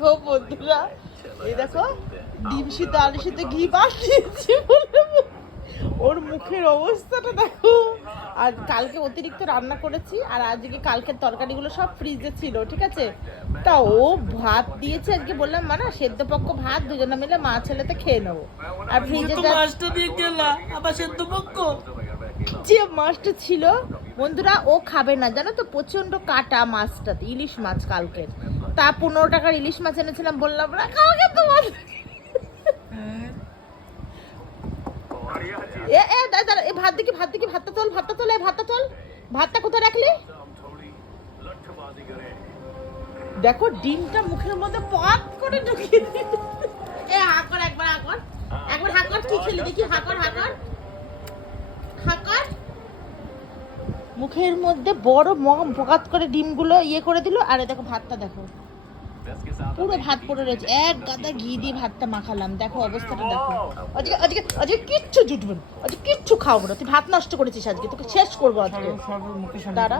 দেখো বন্ধুরা, এই দেখো ডিম সিদ্ধ আলু সিদ্ধ ঘি বানিয়েছি বলে ওর মুখের অবস্থাটা দেখো। আর কালকে অতিরিক্ত রান্না করেছি, আর আজকে কালকের তরকারিগুলো সব ফ্রিজে ছিল, ঠিক আছে। তা ও ভাত দিয়েছে আজকে, বললাম মা না সেদ্ধ পক্ষ ভাত দুজনে মিলে মা ছেলেতে খেয়ে নেবো। আর ফ্রিজে মাছটা দিয়ে গেলা আবার সেদ্ধ পক্ষ যে মাছটা ছিল বন্ধুরা, ও খাবে না জানো তো, প্রচন্ড কাটা মাছটাতে, ইলিশ মাছ কালকের। তা 15 টাকার ইলিশ মাছ এনেছিলাম, বললাম না কালকে তোমার এ ভাত দেখি ভাতটা তোল, ভাতটা তোল, ভাতটা কোথায় রাখলি? দেখো ডিমটা মুখের মধ্যে পাত করে ঢুকিয়ে দিল। এ হাকর একবার হাকর, কি খেলি দেখি, হাকর মুখের মধ্যে বড় ভোকাত করে ডিমগুলো ইয়ে করে দিল। আরে দেখো ভাতটা দেখো, পুরো ভাত পড়ে রয়েছে। এক গাদা ঘি দিয়ে ভাতটা মাখালাম, দেখো অবস্থাটা দেখো। আজকে কিচ্ছু জুটবে না, আজকে কিচ্ছু খাওয়াবো না। তুই ভাত নষ্ট করেছিস আজকে, তোকে শেষ করবো আজকে। দাঁড়া।